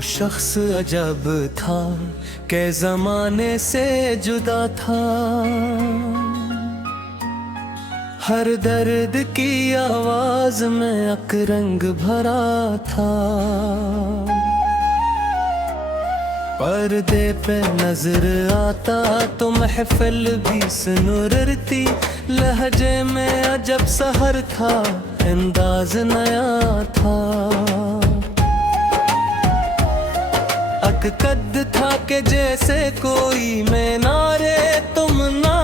शख्स अजब था के जमाने से जुदा था। हर दर्द की आवाज में अकरंग भरा था। पर्दे पे नजर आता तो महफिल भी सुनरती। लहजे में अजब सहर था, अंदाज नया था। कद था के जैसे कोई मैं नारे तुम ना।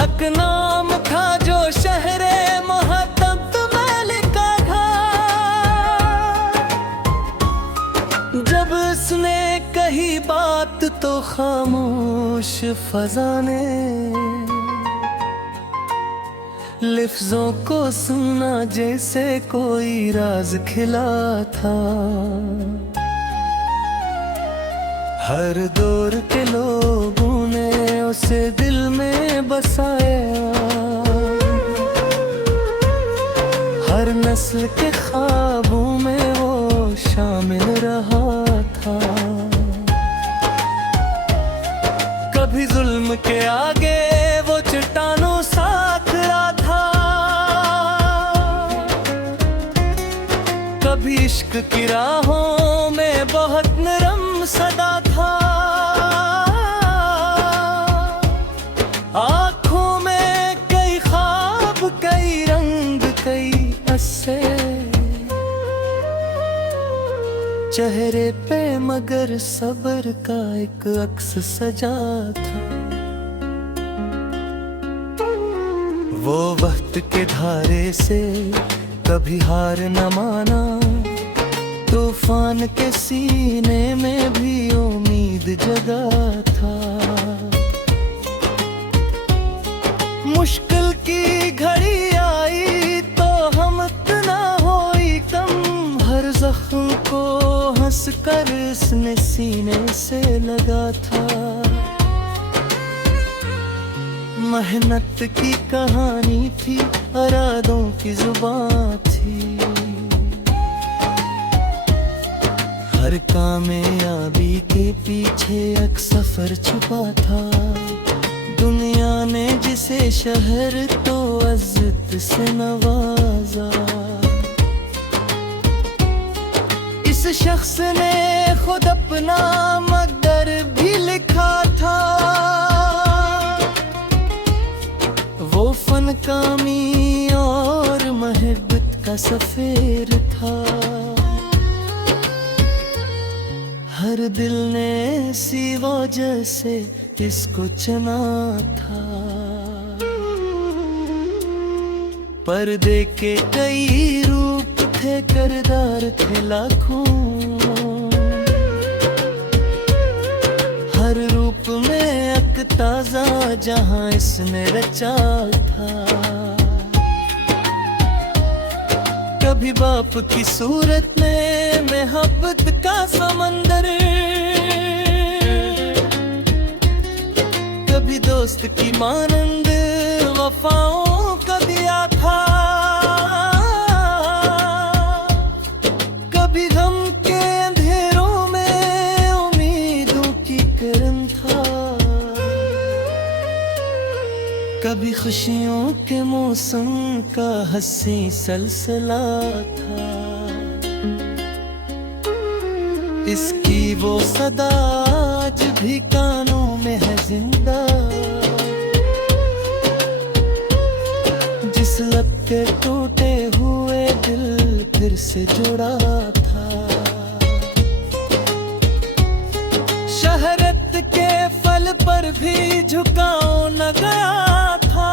अक नाम था जो शहरे मोहब्बत में लिखा था। जब उसने कही बात तो खामोश फजा ने लफ्जों को सुना जैसे कोई राज खिला था। हर दौर के लोगों ने उसे दिल में बसाया। हर नस्ल के ख्वाबों में वो शामिल रहा था। कभी जुल्म के आगे वो चट्टानों सा खड़ा था। कभी इश्क की राहों में बहुत नरम सदा था। आँखों में कई ख्वाब, कई रंग, कई अस्से। चेहरे पे मगर सब्र का एक अक्स सजा था। वो वक्त के धारे से कभी हार न माना। तूफान के सीने में भी उम्मीद जगा था। मुश्किल की घड़ी आई तो हिम्मत ना होई कम। हर जख्म को हंस कर उसने सीने से लगा था। मेहनत की कहानी थी, इरादों की जुबान थी। हर कामयाबी के पीछे एक सफर छुपा था। दुनिया ने जिसे शहर तो इज्जत से नवाजा। इस शख्स ने खुद अपना मकदर भी लिखा था। वो फनकामी और मोहब्बत का सफेर था। हर दिल ने इसी वजह से इसको चुना था। पर्दे के कई रूप थे, किरदार थे लाखों। हर रूप में एक ताजा जहां इसने रचा था। कभी बाप की सूरत में मोहब्बत का समंदर। कभी दोस्त की मानंद वफाओं का दिया था। कभी गम के अंधेरों में उम्मीदों की किरण था। कभी खुशियों के मौसम का हंसी सलसला था। इसकी वो सदा आज भी कानों में है जिंदा। जिस लब के टूटे हुए दिल फिर से जुड़ा था। शहरत के फल पर भी झुकाओ न गया था।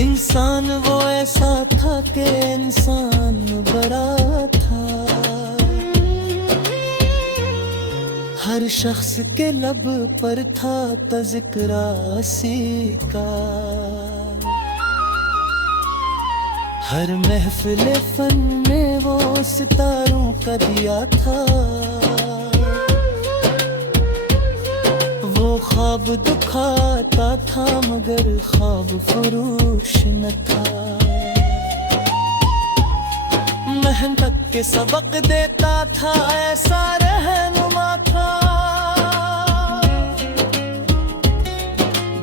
इंसान वो ऐसा था कि इंसान बड़ा था। हर शख्स के लब पर था तज़किरा सी का। हर महफिल फन में वो सितारों का दिया था। वो ख्वाब दिखाता था मगर ख्वाब फरोश न था। मेहनत के सबक देता था, ऐसा रहनुमा था।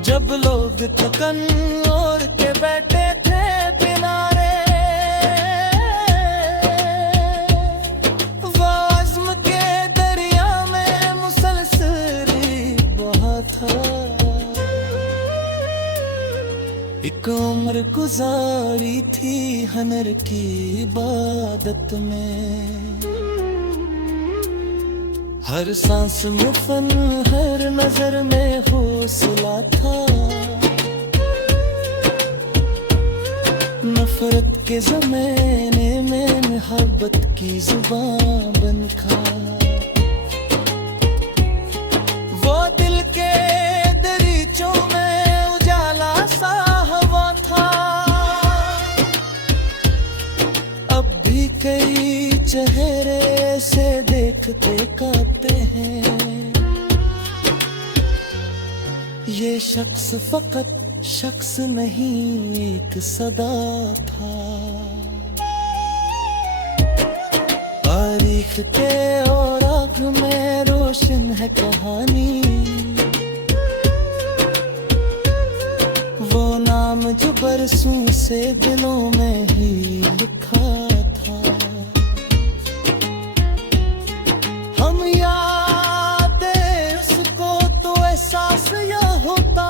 जब लोग थकन ओढ़ के बैठे थे किनारे, वो आज़्म के दरिया में मुसलसल बहा था। एक उम्र गुजारी थी हनर की इबादत में, हर सांस में फन, हर नजर में हौसला था। नफरत के ज़माने में मोहब्बत की जुबान बनखा। वो दिल के दरीचों में उजाला सा हवा था। अब भी कई चेहरे से देखते काते हैं, ये शख्स फकत शख्स नहीं एक सदा था। तारीख के और आग में रोशन है कहानी, वो नाम जो बरसों से दिलों में ही लिखा था। हम याद उसको तो एहसास या होता,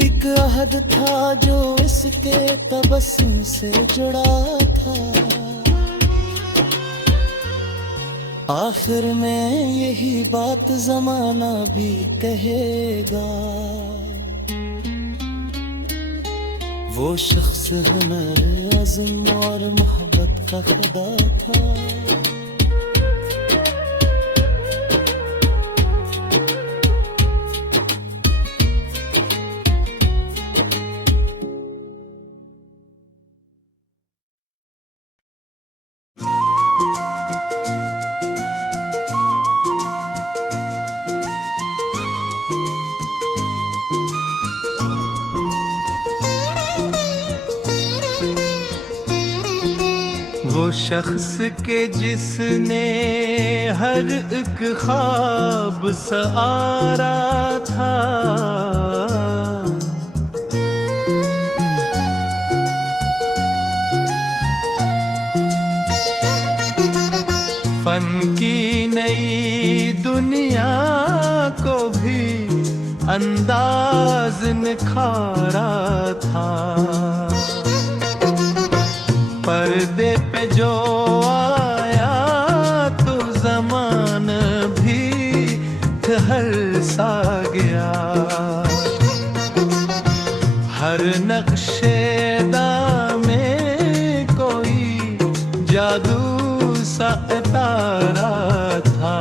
एक अहद था जो इसके तबस्सुम से जुड़ा था। आखिर में यही बात जमाना भी कहेगा, वो शख्स हुनर, अज़्म और मोहब्बत का खुदा था। वो शख्स के जिसने हर एक ख्वाब सहारा था, फन की नई दुनिया को भी अंदाज निखारा था। पर्दे पे जो आया तो ज़मान भी ठहर सा गया, हर नक्शेदा में कोई जादू सा तारा था।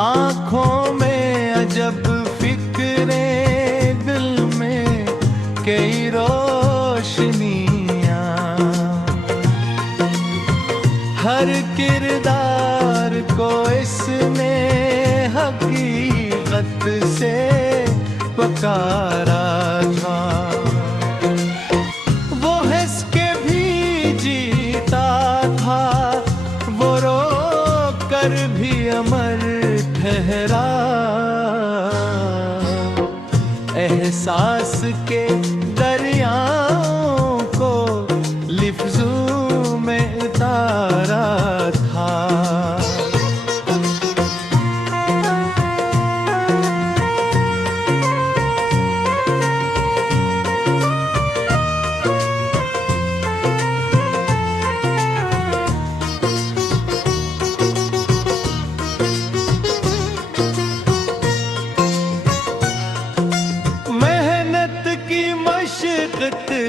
आँखों में अजब फिक्रें, दिल में कई रोशनियाँ, हर किरदार को इसने हकीकत से पुकारा था। वो हंस के भी जीता था, वो रो कर भी अमर ठहरा। एहसास के दरियाओं को लिफ्ज़ों में उतारा था।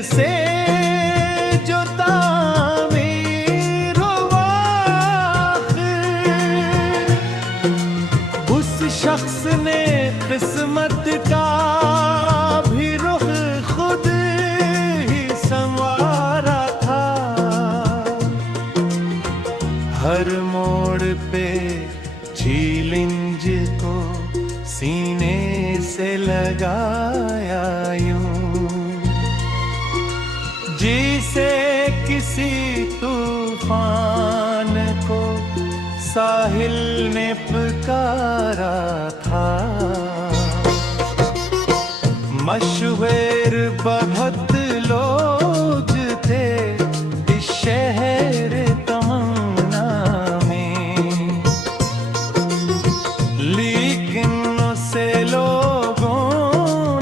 से जो तामीर हुआ, उस शख्स ने किस्मत का भी रुख खुद ही संवारा था। हर मोड़ पे चैलेंज को सीने से लगाया यूं, जी से किसी तूफान को साहिल ने पुकारा था। मशहूर बहुत लोग थे इस शहर तमन्ना में, लेकिन उसे लोगों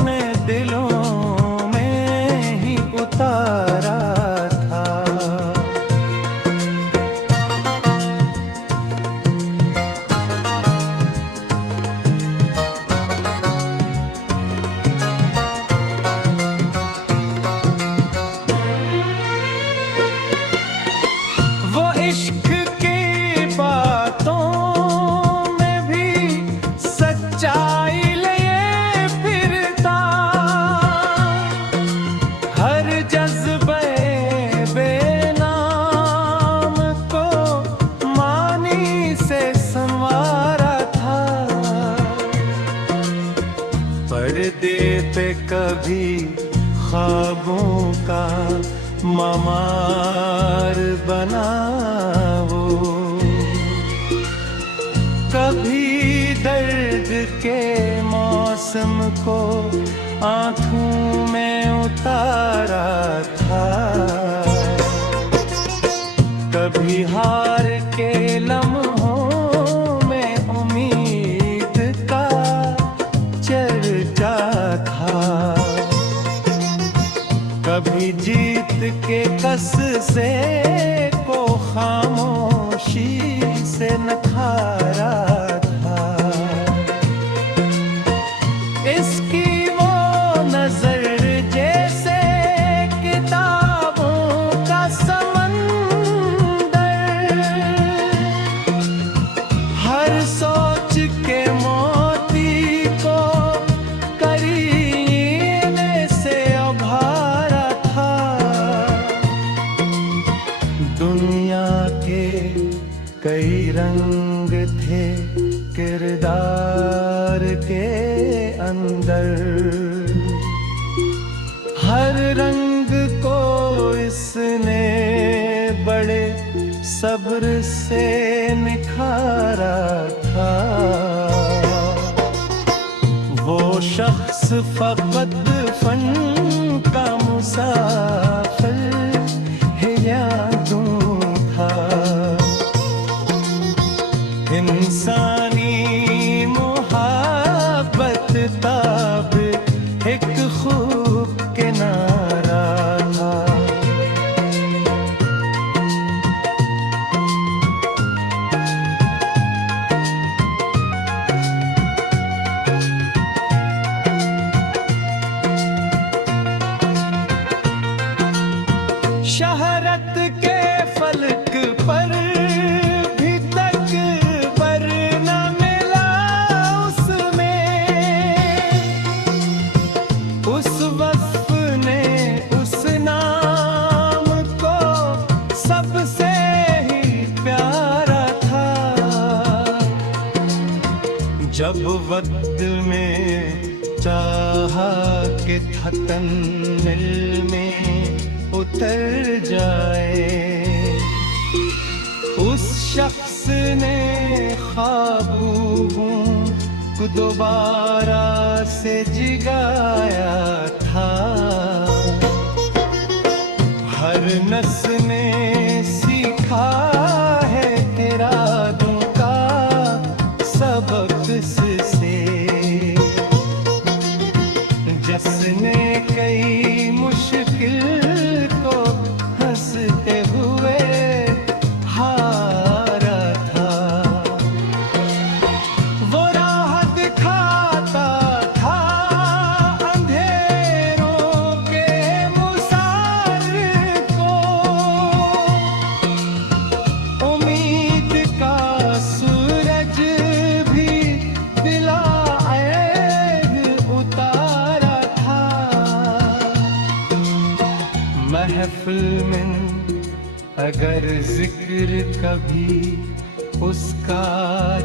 ने दिलों में ही उतारा था। इश्क की बातों में भी सच्चाई लिए फिरता, हर जज्बे बेनाम को मानी से संवारा था। पर्दे पे कभी ख्वाबों का ममार बना वो, कभी दर्द के मौसम को आंखों में उतारा था। कभी हार के लम्हों में उम्मीद का चर्चा था। कभी जीत के कस से को खामोशी से नखारा था। इसकी वो नजर जैसे किताबों का समंदर, हर सोच के मोती को करीने से उभारा था। दुनिया के कई रंग थे किरदार के अंदर, हर रंग को इसने बड़े सब्र से निखारा था। वो शख्स फकत फन का मुसाफिर है यादों था। इंसानी मोहब्बत ताब एक खूब किनारा था। शहरत के फलक पर भी तक पर न मिला उसमें, उस वस्फ ने उस नाम को सबसे ही प्यारा था। जब वक्त में चाहा कि थकन में उतर जाए, उस शख्स ने ख्वाबों को दोबारा से जगाया था। हर नस ने सीखा है इरादों का सबक इससे, जिसने कई मुश्किल को हंसते हुए हारा था। वो राह दिखाता था अंधेरों के मुसाफिर को, उम्मीद का सूरज भी दिला उतारा था। महफिल में अगर जिक्र कभी उसका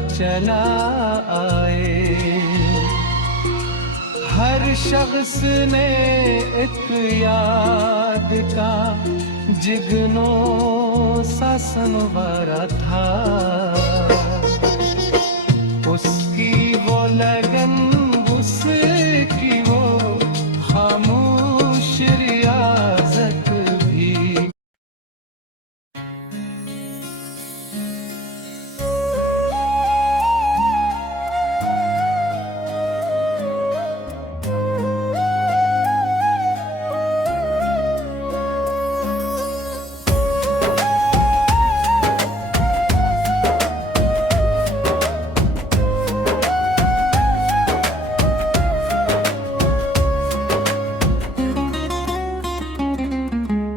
चला आए, हर शख्स ने एक याद का जिगनो सा संवारा था, उसकी वो लगन, उसकी वो खामोश रियाजत भी।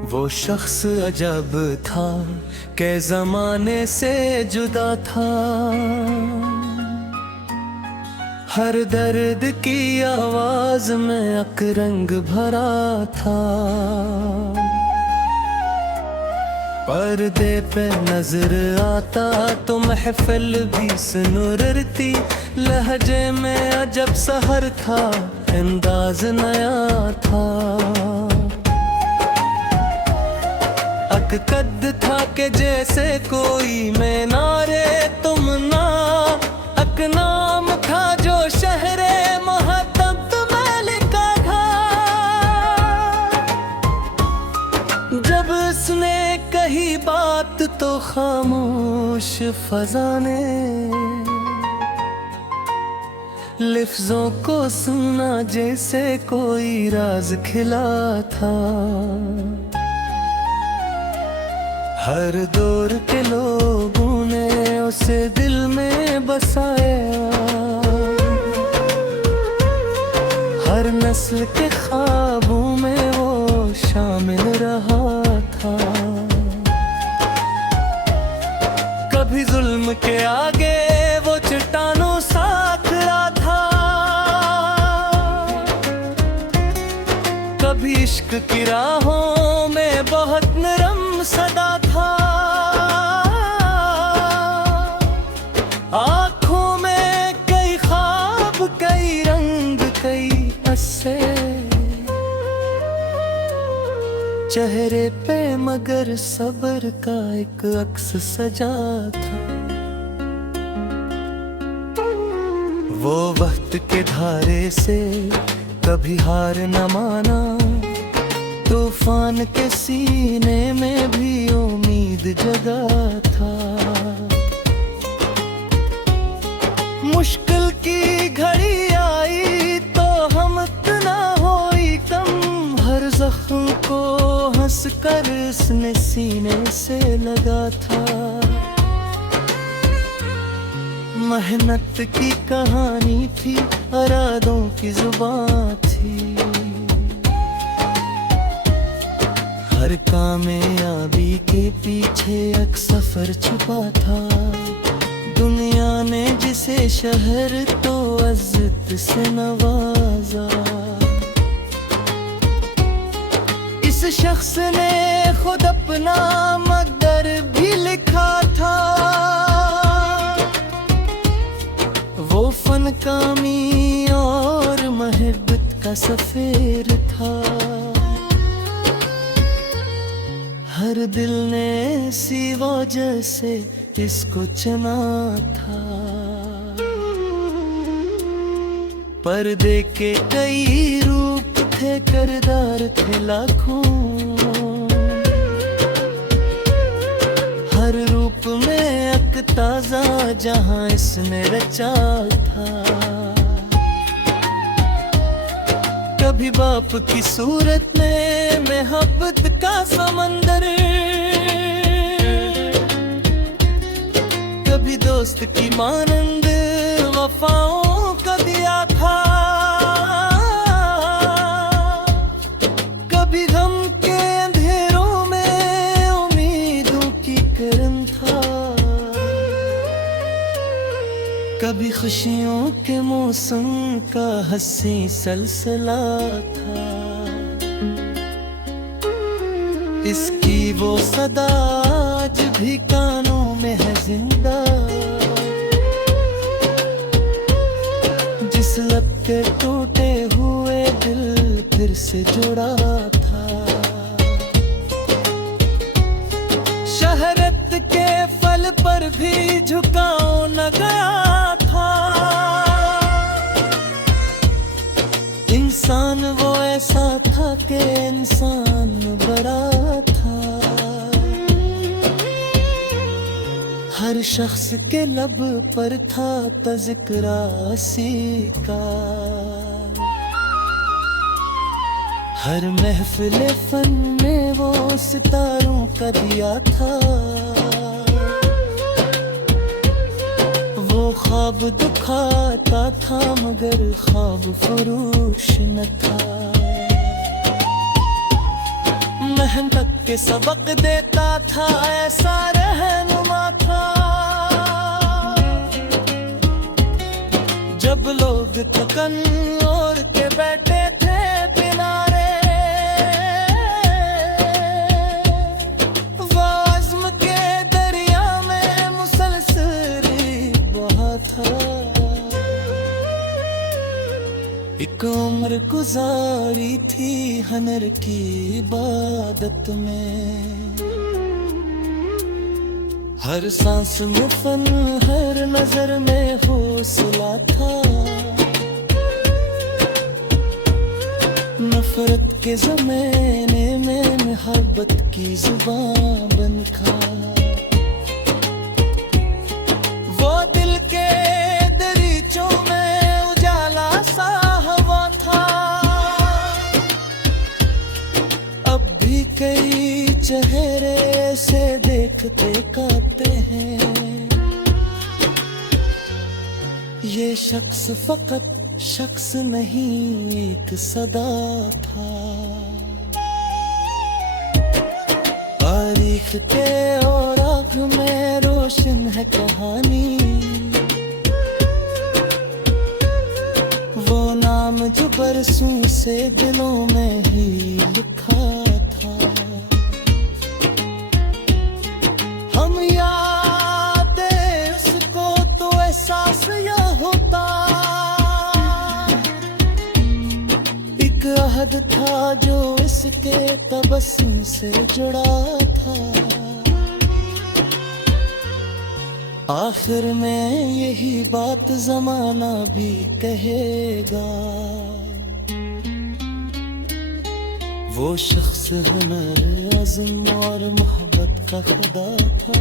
वो शख्स अजब था के जमाने से जुदा था, हर दर्द की आवाज में अकरंग भरा था। पर्दे पे नजर आता तो महफिल भी सुनुरती, लहजे में अजब सहर था, अंदाज नया था। कद था के जैसे कोई मैं नारे तुम ना, अक नाम था जो शहरे मोहब्बत में लिखा था। जब उसने कही बात तो खामोश फजा ने लफ्जों को सुना जैसे कोई राज खिला था। हर दौर के लोगों ने उसे दिल में बसाया, हर नस्ल के ख्वाबों में वो शामिल रहा था। कभी जुल्म के आगे वो चट्टानों सा खड़ा था, कभी इश्क की राहों में बहुत नरम सदा था। आँखों में कई ख्वाब, कई रंग, कई अस्से, चेहरे पे मगर सब्र का एक अक्स सजा था। वो वक्त के धारे से कभी हार न माना, तूफान के सीने में भी उम्मीद जगा था। मुश्किल की घड़ी आई तो हिम्मत ना होई कम, हर जख्म को हंस कर उसने सीने से लगा था। मेहनत की कहानी थी, इरादों की जुबान थी, हर कामयाबी के पीछे एक सफर छुपा था। दुनिया ने जिसे शहर तो इज्जत से नवाजा, इस शख्स ने खुद अपना मकदर भी लिखा था। वो फनकामी और मोहब्बत का सफेर था, हर दिल ने इसी वजह से इसको चुना था। पर्दे के कई रूप थे, किरदार थे लाखों, हर रूप में एक ताजा जहां इसने रचा था। कभी बाप की सूरत में मोहब्बत का समंदर, कभी दोस्त की मानंद वफाओं का दिया था। कभी गम के अंधेरों में उम्मीदों की किरण था, कभी खुशियों के मौसम का हंसी सलसला था। इसकी वो सदा आज भी कानों में है जिंदा, जिस लब के टूटे हुए फिर से जुड़ा था। शहरत के फल पर भी झुकाओ न गया था। इंसान वो ऐसा था कि इंसान बड़ा था। हर शख्स के लब पर था तज़किरा सी का। हर महफिल फन में वो सितारों का दिया था। वो ख्वाब दिखाता था मगर ख्वाब फरोश न था। मेहनत के सबक देता था, ऐसा रहनुमा था। जब लोग थकन ओढ़ के बैठे थे किनारे, वो आज़्म के दरिया में मुसलसल बहा था। एक उम्र गुजारी थी हनर की इबादत में। हर सांस में फन, हर नजर में हौसला था। नफरत के ज़माने में मोहब्बत की ज़ुबान बन खा। वो दिल के दरीचों में उजाला सा हवा था। अब भी कई चेहरे से देखते काते हैं। ये शख्स फकत शख्स नहीं, एक सदा था। तारीख के और आँख में रोशन है कहानी। वो नाम जो बरसों से दिलों में ही लिखा था। हम याद उसको तो एहसास यह होता। एक अहद था जो इसके तबस्सुम से जुड़ा था। आखिर में यही बात जमाना भी कहेगा। वो शख्स हुनर, अज़्म और मोहब्बत का खुदा था।